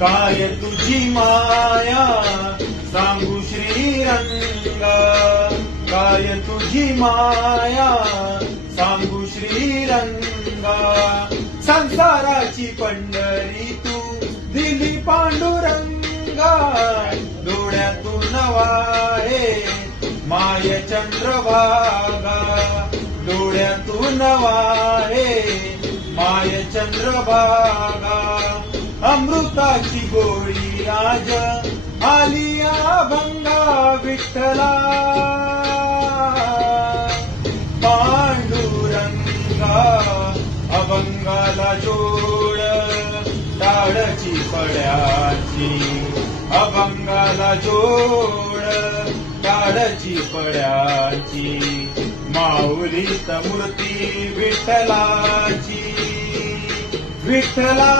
काय तुझी माया सांगू श्रीरंगा, काय तुझी माया सांगू श्रीरंगा. संसाराची पंढरी तू दिली पांडुरंगा, डोळ्यातून वाहे माय चंद्रभागा, डोळ्यातून वाहे माय चंद्रभागा. अमृताची गोळी आज आली अभंगा विठ्ठला, पांडुरंगा अभंगाला जोड टाळची पड्याची, अभंगाला जोड टाळची पड्याची. माऊलीत मूर्ती विठ्ठलाची, विठ्ठला